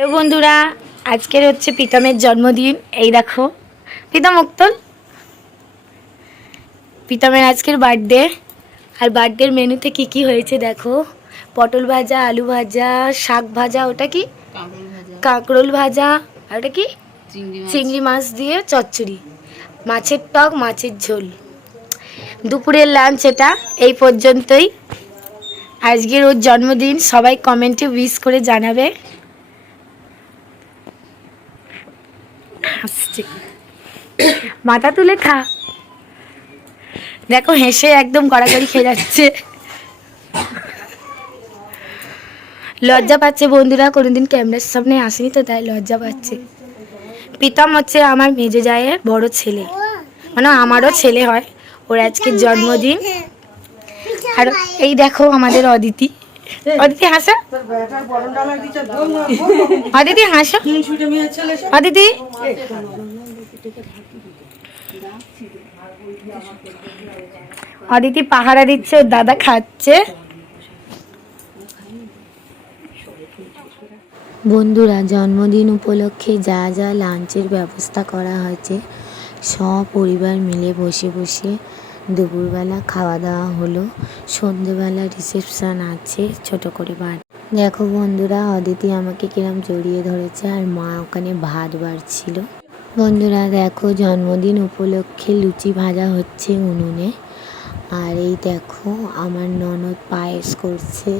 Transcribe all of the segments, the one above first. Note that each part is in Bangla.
হ্যালো বন্ধুরা, আজকের হচ্ছে প্রীতমের জন্মদিন। এই দেখো প্রীতম উত্তল, প্রীতমের আজকের বার্থডে। আর বার্থডের মেনুতে কি কি হয়েছে দেখো। পটল ভাজা, আলু ভাজা, শাক ভাজা, ওটা কি কাঁকরোল ভাজা, আর ওটা কি চিংড়ি মাছ দিয়ে চচ্চড়ি, মাছের টক, মাছের ঝোল। দুপুরের লাঞ্চ এটা। এই পর্যন্তই। আজকের ওর জন্মদিন, সবাই কমেন্টে উইশ করে জানাবে। মাথা তুলে খা। দেখো হেসে একদম গড়াগড়ি খেয়ে যাচ্ছে। লজ্জা পাচ্ছে বন্ধুরা, কোনোদিন ক্যামেরার সামনে আসেনি তো তাই লজ্জা পাচ্ছে। প্রীতম হচ্ছে আমার মেজো জায়ের বড় ছেলে, মানে আমারও ছেলে হয়। ওর আজকে জন্মদিন। আর এই দেখো আমাদের অদিতি। অদিতি হাসো, অদিতি হাসো, অদিতি। অদিতি পাহারা দিচ্ছে, ওর দাদা খাচ্ছে। বন্ধুরা, জন্মদিন উপলক্ষে যা যা লাঞ্চের ব্যবস্থা করা হয়েছে সপরিবার মিলে বসে বসে দুপুরবেলা খাওয়া দাওয়া হলো। সন্ধেবেলা রিসেপশন আছে ছোট করে বাড়ি। দেখো বন্ধুরা, অদিতি আমাকে কিরম জড়িয়ে ধরেছে আর মা ওখানে ভাত বাড়ছিল। বন্ধুরা দেখো, জন্মদিন উপলক্ষে লুচি ভাজা হচ্ছে উনুনে। আর এই দেখো আমার ননদ পায়েস করছে,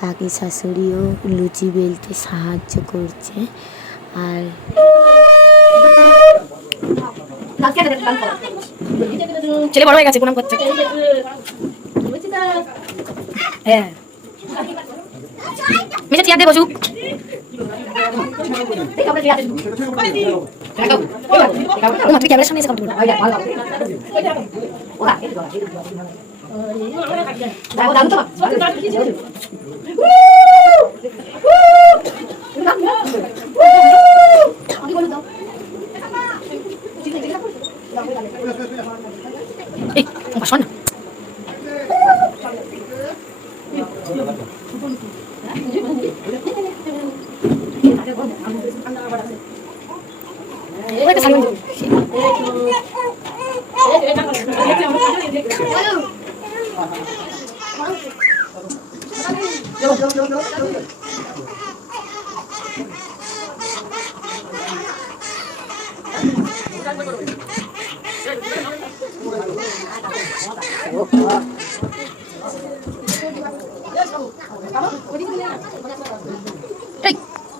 কাকি শাশুড়িও লুচি বেলতে সাহায্য করছে। আর ছেলে বড় হয়ে গেছে, প্রণাম করছে। হ্যাঁ, মেজে চেয়ার দিয়ে বসুক। ক্যামেরার সামনে এসে কথা বলবো। শোন না,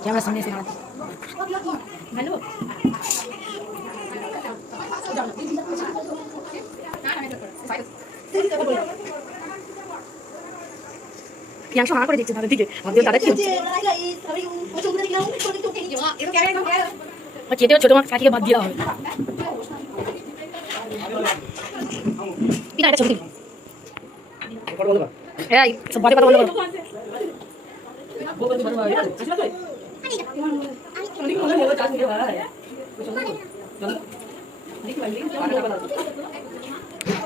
ক্যামেরার সামনে এসে দাঁড়াতে। হ্যালো, প্রিয়াংশু হাঁ করে দেখছে তাদের দিকে। আমাদের দাদা কি হচ্ছে, কেটেও ছোট মাছ কাকিকে বাদ দেওয়া হবে। পিতা এটা ছবি দিন। হ্যাঁ, সব বাজে কথা বলতে পারো।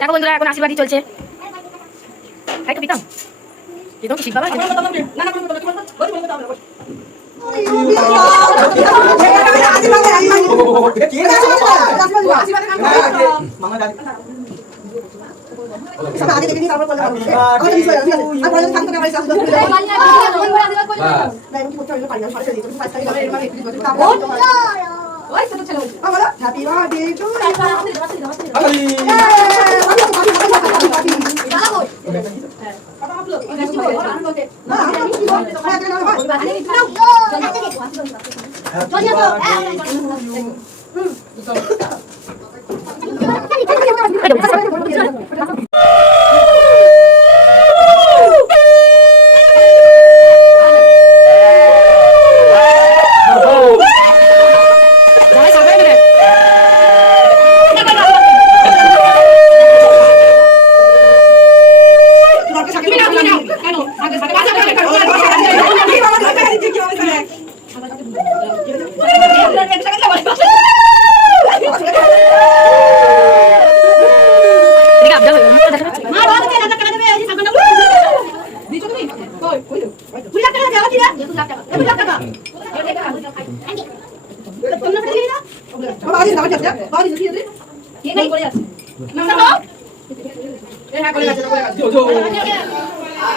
দেখো বন্ধুরা, এখন আশীর্বাদই চলছে। তাই তো পিতাম, প্রীতম কি শিখ বাবা?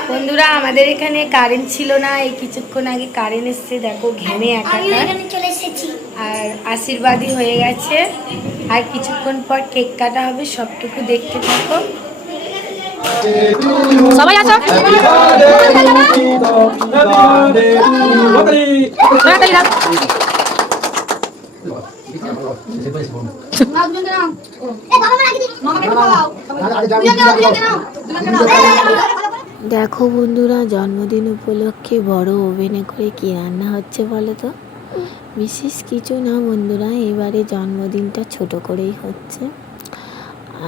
বন্ধুরা আমাদের এখানে কারেন্ট ছিল না, এই কিছুক্ষণ আগে কারেন্ট এসছে, দেখো ঘেমে একাকার। চলে এসেছি। আর আশীর্বাদই হয়ে গেছে, আর কিছুক্ষণ পর কেক কাটা হবে, সবটুকু দেখতে থাকো। সবাই আসো। দেখো বন্ধুরা, জন্মদিন উপলক্ষে বড় ওভেনে করে কি রান্না হচ্ছে বলো তো? বিশেষ কিছু না বন্ধুরা, এবারে জন্মদিনটা ছোট করেই হচ্ছে।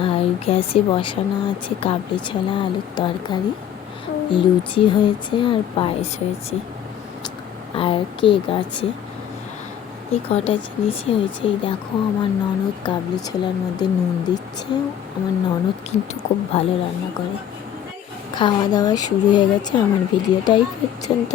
আর গ্যাসে বসানো আছে কাবলি ছোলা আলুর তরকারি, লুচি হয়েছে আর পায়েস হয়েছে, আর কেক আছে। এই কটা জিনিসই হয়েছে। এই দেখো আমার ননদ কাবলি ছোলার মধ্যে নুন দিচ্ছে। আমার ননদ কিন্তু খুব ভালো রান্না করে। খাওয়া দাওয়া শুরু হয়ে গেছে, আমার ভিডিওটাই পর্যন্ত।